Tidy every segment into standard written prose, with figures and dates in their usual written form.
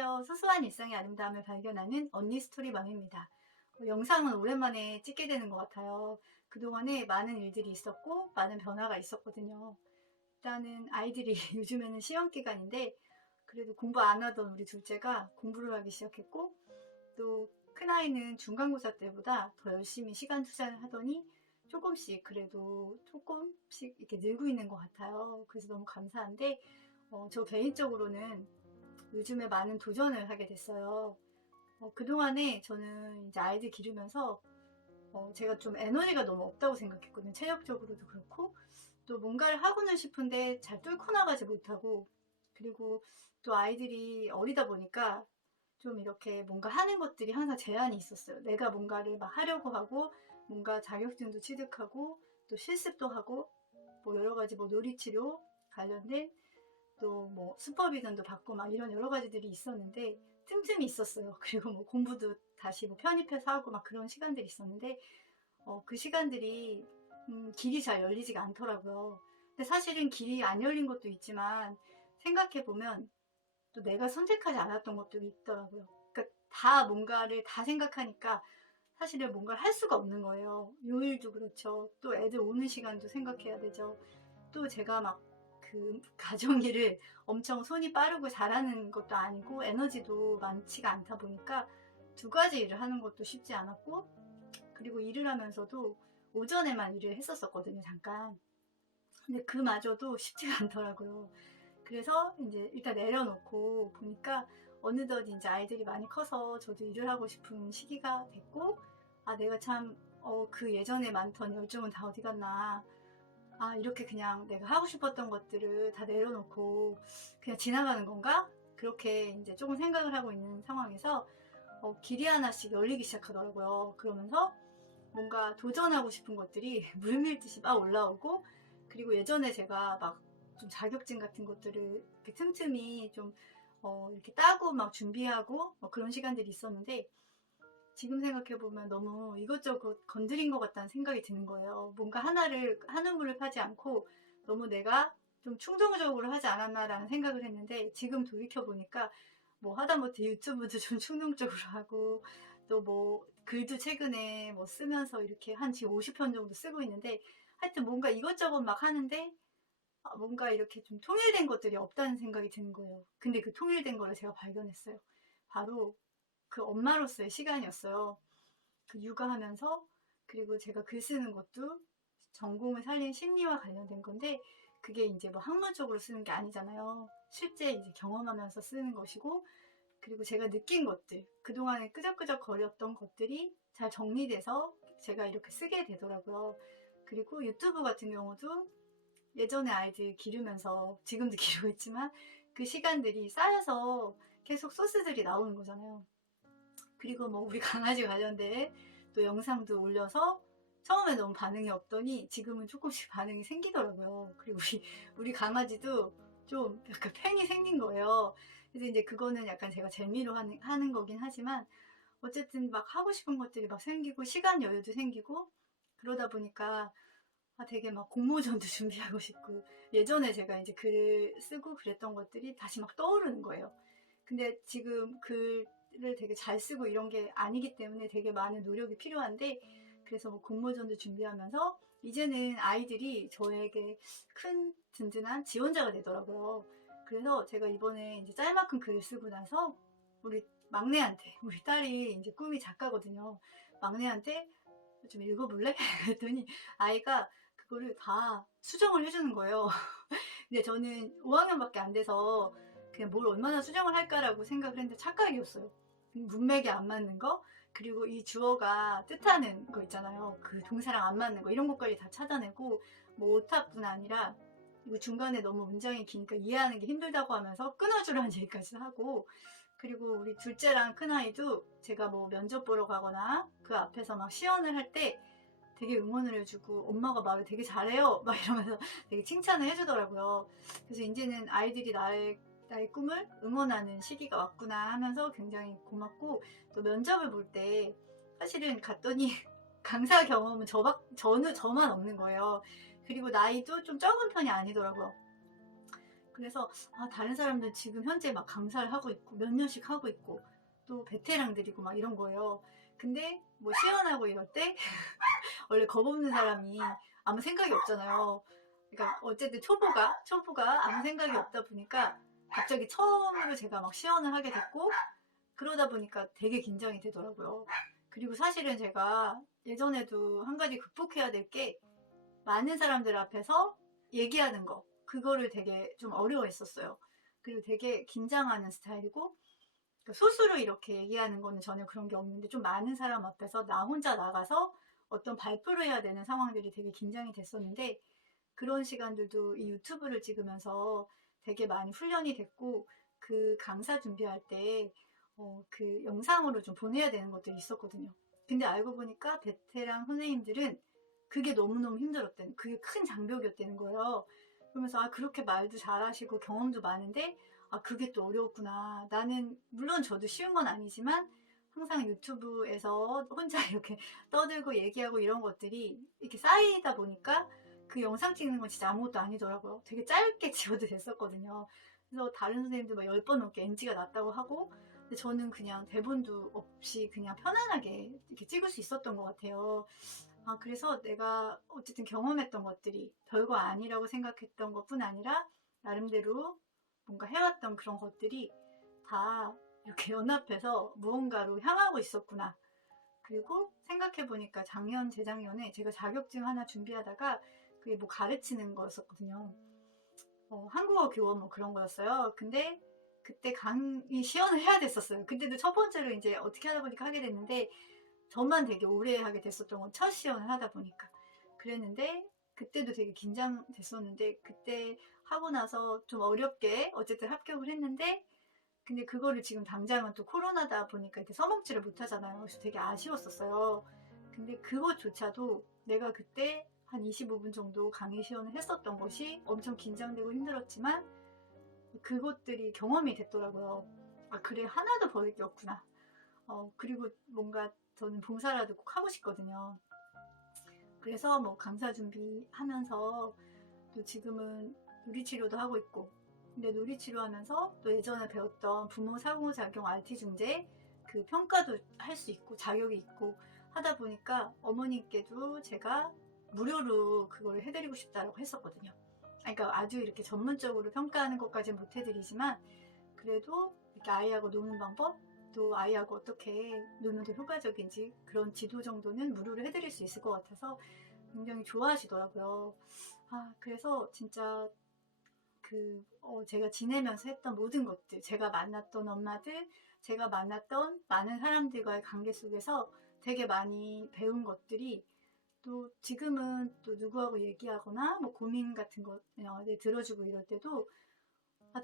안녕하세요. 소소한 일상의 아름다움을 발견하는 언니 스토리맘입니다. 영상은 오랜만에 찍게 되는 것 같아요. 그동안에 많은 일들이 있었고 많은 변화가 있었거든요. 일단은 아이들이 요즘에는 시험 기간인데 그래도 공부 안 하던 우리 둘째가 공부를 하기 시작했고, 또 큰아이는 중간고사 때보다 더 열심히 시간 투자를 하더니 조금씩 그래도 조금씩 이렇게 늘고 있는 것 같아요. 그래서 너무 감사한데 저 개인적으로는 요즘에 많은 도전을 하게 됐어요. 그동안에 저는 이제 아이들 기르면서 제가 좀 에너지가 너무 없다고 생각했거든요. 체력적으로도 그렇고, 또 뭔가를 하고는 싶은데 잘 뚫고 나가지 못하고, 그리고 또 아이들이 어리다 보니까 좀 이렇게 뭔가 하는 것들이 항상 제한이 있었어요. 내가 뭔가를 막 하려고 하고, 뭔가 자격증도 취득하고, 또 실습도 하고, 뭐 여러 가지 뭐 놀이치료 관련된 또 뭐 슈퍼비전도 받고 막 이런 여러 가지들이 있었는데 틈틈이 있었어요. 그리고 뭐 공부도 다시 뭐 편입해서 하고 막 그런 시간들이 있었는데 그 시간들이 길이 잘 열리지가 않더라고요. 근데 사실은 길이 안 열린 것도 있지만 생각해 보면 또 내가 선택하지 않았던 것도 있더라고요. 그러니까 다 뭔가를 다 생각하니까 사실은 뭔가를 할 수가 없는 거예요. 요일도 그렇죠. 또 애들 오는 시간도 생각해야 되죠. 또 제가 막 그 가정일을 엄청 손이 빠르고 잘하는 것도 아니고 에너지도 많지가 않다 보니까 두 가지 일을 하는 것도 쉽지 않았고, 그리고 일을 하면서도 오전에만 일을 했었거든요, 잠깐. 근데 그마저도 쉽지가 않더라고요. 그래서 이제 일단 내려놓고 보니까 어느덧 이제 아이들이 많이 커서 저도 일을 하고 싶은 시기가 됐고, 아, 내가 참, 그 예전에 많던 열정은 다 어디 갔나. 아, 이렇게 그냥 내가 하고 싶었던 것들을 다 내려놓고 그냥 지나가는 건가? 그렇게 이제 조금 생각을 하고 있는 상황에서 길이 하나씩 열리기 시작하더라고요. 그러면서 뭔가 도전하고 싶은 것들이 물밀듯이 막 올라오고, 그리고 예전에 제가 막 좀 자격증 같은 것들을 이렇게 틈틈이 좀 이렇게 따고 막 준비하고 뭐 그런 시간들이 있었는데, 지금 생각해보면 너무 이것저것 건드린 것 같다는 생각이 드는 거예요. 뭔가 하나를 하는 물을 파지 않고 너무 내가 좀 충동적으로 하지 않았나라는 생각을 했는데, 지금 돌이켜보니까 뭐 하다못해 유튜브도 좀 충동적으로 하고, 또 뭐 글도 최근에 뭐 쓰면서 이렇게 한 지금 50편 정도 쓰고 있는데, 하여튼 뭔가 이것저것 막 하는데 뭔가 이렇게 좀 통일된 것들이 없다는 생각이 드는 거예요. 근데 그 통일된 거를 제가 발견했어요. 바로 그 엄마로서의 시간이었어요. 그 육아하면서, 그리고 제가 글 쓰는 것도 전공을 살린 심리와 관련된 건데, 그게 이제 뭐 학문적으로 쓰는 게 아니잖아요. 실제 이제 경험하면서 쓰는 것이고, 그리고 제가 느낀 것들, 그동안에 끄적끄적 거렸던 것들이 잘 정리돼서 제가 이렇게 쓰게 되더라고요. 그리고 유튜브 같은 경우도 예전에 아이들 기르면서 지금도 기르고 있지만 그 시간들이 쌓여서 계속 소스들이 나오는 거잖아요. 그리고 뭐 우리 강아지 관련된 또 영상도 올려서 처음에 너무 반응이 없더니 지금은 조금씩 반응이 생기더라고요. 그리고 우리 강아지도 좀 약간 팬이 생긴 거예요. 그래서 이제 그거는 약간 제가 재미로 하는 거긴 하지만, 어쨌든 막 하고 싶은 것들이 막 생기고 시간 여유도 생기고, 그러다 보니까 되게 막 공모전도 준비하고 싶고, 예전에 제가 이제 글 쓰고 그랬던 것들이 다시 막 떠오르는 거예요. 근데 지금 글을 되게 잘 쓰고 이런 게 아니기 때문에 되게 많은 노력이 필요한데, 그래서 뭐 공모전도 준비하면서 이제는 아이들이 저에게 큰 든든한 지원자가 되더라고요. 그래서 제가 이번에 이제 짤막한 글을 쓰고 나서 우리 막내한테, 우리 딸이 이제 꿈이 작가거든요. 막내한테 좀 읽어볼래? 그랬더니 아이가 그거를 다 수정을 해주는 거예요. 근데 저는 5학년밖에 안 돼서 그냥 뭘 얼마나 수정을 할까라고 생각을 했는데 착각이었어요. 문맥이 안 맞는 거, 그리고 이 주어가 뜻하는 거 있잖아요. 그 동사랑 안 맞는 거, 이런 것까지 다 찾아내고, 뭐 오타뿐 아니라 이거 중간에 너무 문장이 기니까 이해하는 게 힘들다고 하면서 끊어주라는 얘기까지 하고, 그리고 우리 둘째랑 큰아이도 제가 뭐 면접 보러 가거나 그 앞에서 막 시연을 할 때 되게 응원을 해주고, 엄마가 말을 되게 잘해요 막 이러면서 되게 칭찬을 해주더라고요. 그래서 이제는 아이들이 나의 꿈을 응원하는 시기가 왔구나 하면서 굉장히 고맙고, 또 면접을 볼 때 사실은 갔더니 강사 경험은 저만 없는 거예요. 그리고 나이도 좀 적은 편이 아니더라고요. 그래서 다른 사람들 지금 현재 막 강사를 하고 있고 몇 년씩 하고 있고 또 베테랑들이고 막 이런 거예요. 근데 뭐 시연하고 이럴 때 원래 겁 없는 사람이 아무 생각이 없잖아요. 그러니까 어쨌든 초보가 아무 생각이 없다 보니까 갑자기 처음으로 제가 막 시연을 하게 됐고 그러다 보니까 되게 긴장이 되더라고요. 그리고 사실은 제가 예전에도 한 가지 극복해야 될 게 많은 사람들 앞에서 얘기하는 거 그거를 되게 좀 어려워했었어요. 그리고 되게 긴장하는 스타일이고 그러니까 소수로 이렇게 얘기하는 거는 전혀 그런 게 없는데 좀 많은 사람 앞에서 나 혼자 나가서 어떤 발표를 해야 되는 상황들이 되게 긴장이 됐었는데 그런 시간들도 이 유튜브를 찍으면서 되게 많이 훈련이 됐고 그 강사 준비할 때 그 영상으로 좀 보내야 되는 것들이 있었거든요. 근데 알고 보니까 베테랑 선생님들은 그게 너무너무 힘들었대는 그게 큰 장벽이었다는 거예요. 그러면서 그렇게 말도 잘하시고 경험도 많은데 그게 또 어려웠구나. 나는 물론 저도 쉬운 건 아니지만 항상 유튜브에서 혼자 이렇게 떠들고 얘기하고 이런 것들이 이렇게 쌓이다 보니까 그 영상 찍는 건 진짜 아무것도 아니더라고요. 되게 짧게 지워도 됐었거든요. 그래서 다른 선생님들 막 10번 넘게 NG가 났다고 하고 근데 저는 그냥 대본도 없이 그냥 편안하게 이렇게 찍을 수 있었던 것 같아요. 그래서 내가 어쨌든 경험했던 것들이 별거 아니라고 생각했던 것뿐 아니라 나름대로 뭔가 해왔던 그런 것들이 다 이렇게 연합해서 무언가로 향하고 있었구나. 그리고 생각해보니까 작년, 재작년에 제가 자격증 하나 준비하다가 그게 뭐 가르치는 거였었거든요. 한국어 교원 뭐 그런 거였어요. 근데 그때 강의 시연을 해야 됐었어요. 그때도 첫 번째로 이제 어떻게 하다 보니까 하게 됐는데 저만 되게 오래 하게 됐었던 건 첫 시연을 하다 보니까 그랬는데 그때도 되게 긴장됐었는데 그때 하고 나서 좀 어렵게 어쨌든 합격을 했는데 근데 그거를 지금 당장은 또 코로나다 보니까 이렇게 써먹지를 못하잖아요. 그래서 되게 아쉬웠었어요. 근데 그것조차도 내가 그때 한 25분 정도 강의 시연을 했었던 것이 엄청 긴장되고 힘들었지만 그것들이 경험이 됐더라고요. 그래 하나도 버릴 게 없구나. 그리고 뭔가 저는 봉사라도 꼭 하고 싶거든요. 그래서 뭐 강사 준비하면서 또 지금은 누리치료도 하고 있고 근데 누리치료 하면서 또 예전에 배웠던 부모 상호작용 RT 중재 그 평가도 할 수 있고 자격이 있고 하다 보니까 어머니께도 제가 무료로 그걸 해드리고 싶다고 했었거든요. 그러니까 아주 이렇게 전문적으로 평가하는 것까지는 못 해드리지만 그래도 이렇게 아이하고 노는 방법 또 아이하고 어떻게 노는 게 효과적인지 그런 지도 정도는 무료로 해드릴 수 있을 것 같아서 굉장히 좋아하시더라고요. 그래서 진짜 제가 지내면서 했던 모든 것들 제가 만났던 엄마들 제가 만났던 많은 사람들과의 관계 속에서 되게 많이 배운 것들이 또 지금은 또 누구하고 얘기하거나 뭐 고민 같은 거 들어주고 이럴 때도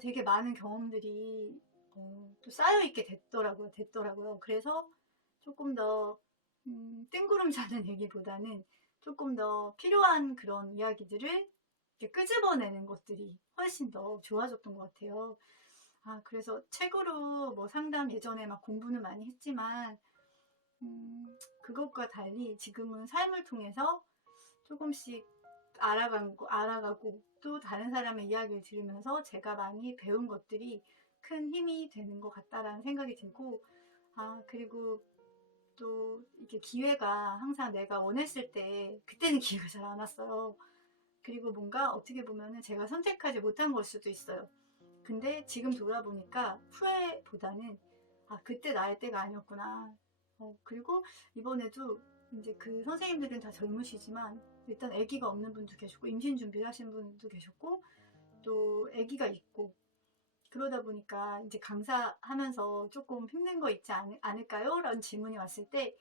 되게 많은 경험들이 또 쌓여있게 됐더라고요. 그래서 조금 더 뜬구름 자는 얘기보다는 조금 더 필요한 그런 이야기들을 이렇게 끄집어내는 것들이 훨씬 더 좋아졌던 것 같아요. 그래서 책으로 뭐 상담 예전에 막 공부는 많이 했지만 그것과 달리 지금은 삶을 통해서 조금씩 알아가고 또 다른 사람의 이야기를 들으면서 제가 많이 배운 것들이 큰 힘이 되는 것 같다라는 생각이 들고 그리고 또 이게 기회가 항상 내가 원했을 때 그때는 기회가 잘 안 왔어요. 그리고 뭔가 어떻게 보면은 제가 선택하지 못한 걸 수도 있어요. 근데 지금 돌아보니까 후회보다는 그때 나의 때가 아니었구나. 그리고 이번에도 이제 그 선생님들은 다 젊으시지만 일단 아기가 없는 분도 계셨고 임신 준비를 하신 분도 계셨고 또 아기가 있고 그러다 보니까 이제 강사하면서 조금 힘든 거 있지 않을까요? 라는 질문이 왔을 때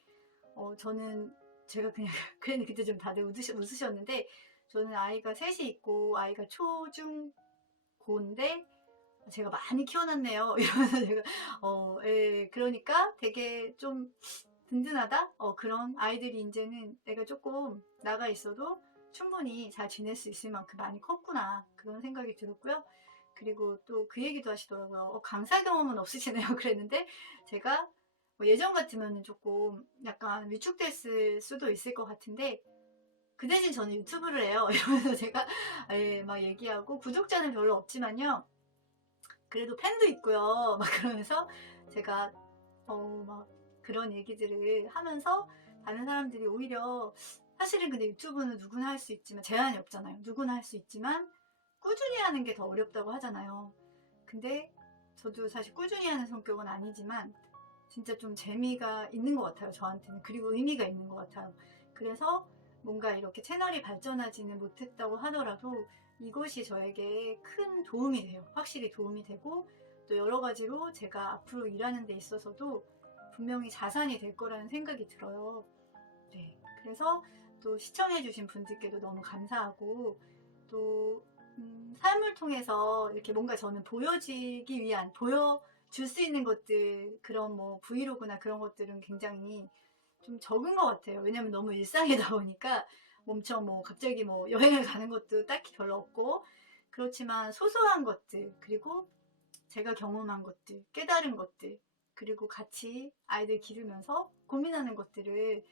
저는 제가 그냥 그때 좀 다들 웃으셨는데 저는 아이가 셋이 있고 아이가 초, 중, 고인데 제가 많이 키워놨네요. 이러면서 제가 그러니까 되게 좀 든든하다? 그런 아이들이 이제는 내가 조금 나가 있어도 충분히 잘 지낼 수 있을 만큼 많이 컸구나 그런 생각이 들었고요. 그리고 또 그 얘기도 하시더라고요. 강사 경험은 없으시네요. 그랬는데 제가 예전 같으면 조금 약간 위축됐을 수도 있을 것 같은데 그 대신 저는 유튜브를 해요. 이러면서 제가 막 얘기하고 구독자는 별로 없지만요. 그래도 팬도 있고요. 막 그러면서 제가 막 그런 얘기들을 하면서 다른 사람들이 오히려 사실은 근데 유튜브는 누구나 할 수 있지만 제한이 없잖아요. 누구나 할 수 있지만 꾸준히 하는 게 더 어렵다고 하잖아요. 근데 저도 사실 꾸준히 하는 성격은 아니지만 진짜 좀 재미가 있는 것 같아요. 저한테는. 그리고 의미가 있는 것 같아요. 그래서 뭔가 이렇게 채널이 발전하지는 못했다고 하더라도 이것이 저에게 큰 도움이 돼요. 확실히 도움이 되고 또 여러 가지로 제가 앞으로 일하는 데 있어서도 분명히 자산이 될 거라는 생각이 들어요. 네. 그래서 또 시청해주신 분들께도 너무 감사하고 또 삶을 통해서 이렇게 뭔가 저는 보여지기 위한 보여줄 수 있는 것들 그런 뭐 브이로그나 그런 것들은 굉장히 좀 적은 것 같아요. 왜냐면 너무 일상이다 보니까 엄청 뭐 갑자기 뭐 여행을 가는 것도 딱히 별로 없고 그렇지만 소소한 것들 그리고 제가 경험한 것들 깨달은 것들 그리고 같이 아이들 기르면서 고민하는 것들을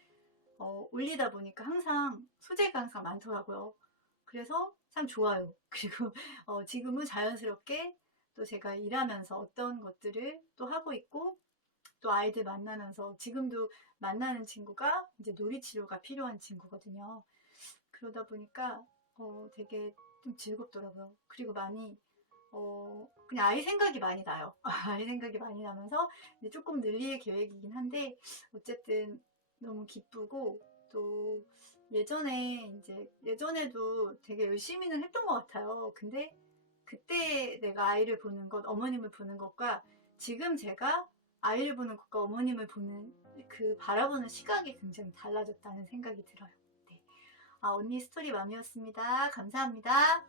올리다 보니까 항상 소재가 항상 많더라고요. 그래서 참 좋아요. 그리고 지금은 자연스럽게 또 제가 일하면서 어떤 것들을 또 하고 있고 또 아이들 만나면서 지금도 만나는 친구가 이제 놀이치료가 필요한 친구거든요. 그러다 보니까 되게 좀 즐겁더라고요. 그리고 많이 그냥 아이 생각이 많이 나요. 아이 생각이 많이 나면서 이제 조금 늘릴 계획이긴 한데 어쨌든 너무 기쁘고 또 예전에도 되게 열심히는 했던 것 같아요. 근데 그때 내가 아이를 보는 것, 어머님을 보는 것과 지금 제가 아이를 보는 것과 어머님을 보는 그 바라보는 시각이 굉장히 달라졌다는 생각이 들어요. 네. 언니 스토리 맘이었습니다. 감사합니다.